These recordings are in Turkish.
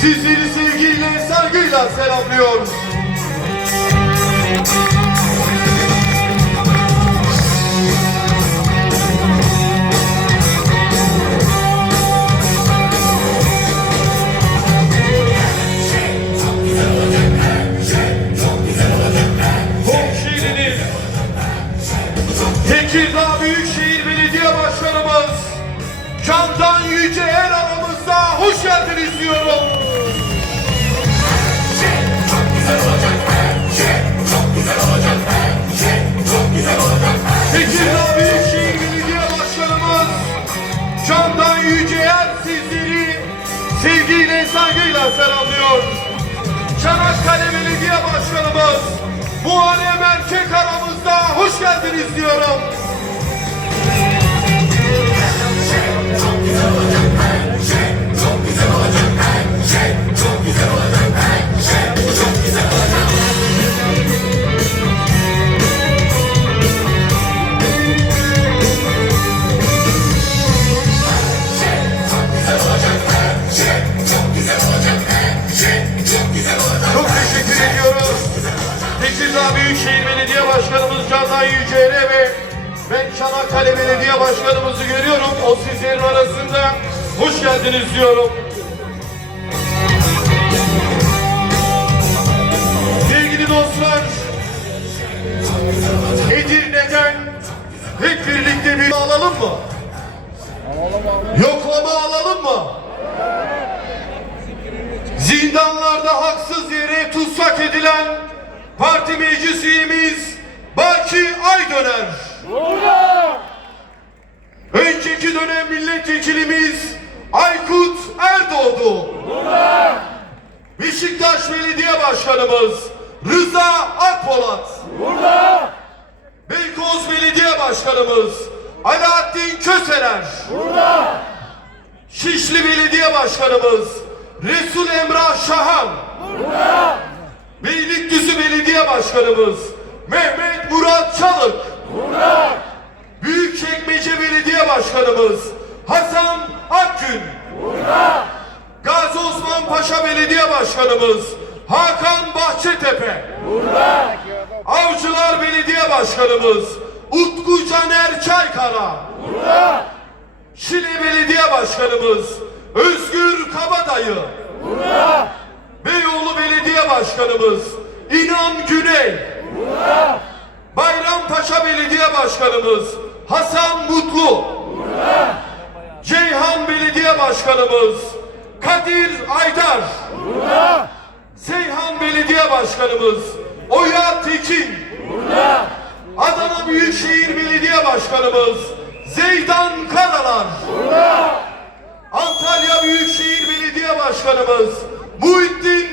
sizleri sevgiyle, saygıyla selamlıyoruz. Tekirdağ Büyükşehir Belediye Başkanımız Candan Yüce Er aramızda hoş geldiniz diyorum. Sevgiyle, saygıyla selamlıyor. Çanakkale Belediye Başkanımız Muharrem Erkek aramızda hoş geldiniz diyorum. Tekirdağ Büyükşehir Belediye Başkanımız Candan Yüce'ye ve ben Çanakkale Belediye Başkanımızı görüyorum. O sizlerin arasında hoş geldiniz diyorum. Sevgili dostlar, Edirne'den hep birlikte bir alalım mı? Yoklama alalım mı? Zindanlarda haksız yere tutsak edilen parti meclis üyemiz Baki Aydöner. Önceki dönem milletvekilimiz Aykut Erdoğdu. Beşiktaş Belediye Başkanımız Rıza Akpolat. Beykoz Belediye Başkanımız Alaaddin Köseler. Şişli Belediye Başkanımız Resul Emrah Şahan. Belediye Başkanımız Mehmet Murat Çalık. Büyükçekmece Belediye Başkanımız Hasan Akgün. Gazi Osman Paşa Belediye Başkanımız Hakan Bahçetepe. Avcılar Belediye Başkanımız Utku Caner Çaykara. Şile Belediye Başkanımız Özgür Kabadayı. Beyoğlu Belediye Başkanımız İnan Güney. Bayrampaşa Belediye Başkanımız Hasan Mutlu. Ceyhan Belediye Başkanımız Kadir Aydar. Seyhan Belediye Başkanımız Oya Tekin. Adana Büyükşehir Belediye Başkanımız Zeydan Karalar. Antalya Büyükşehir Belediye Başkanımız Muhittin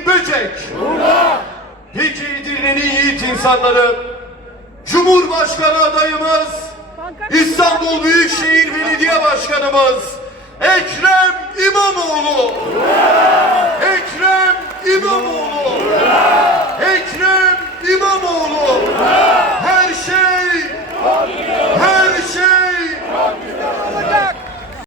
insanları Cumhurbaşkanı adayımız İstanbul Büyükşehir Belediye Başkanımız Ekrem İmamoğlu. Ekrem İmamoğlu.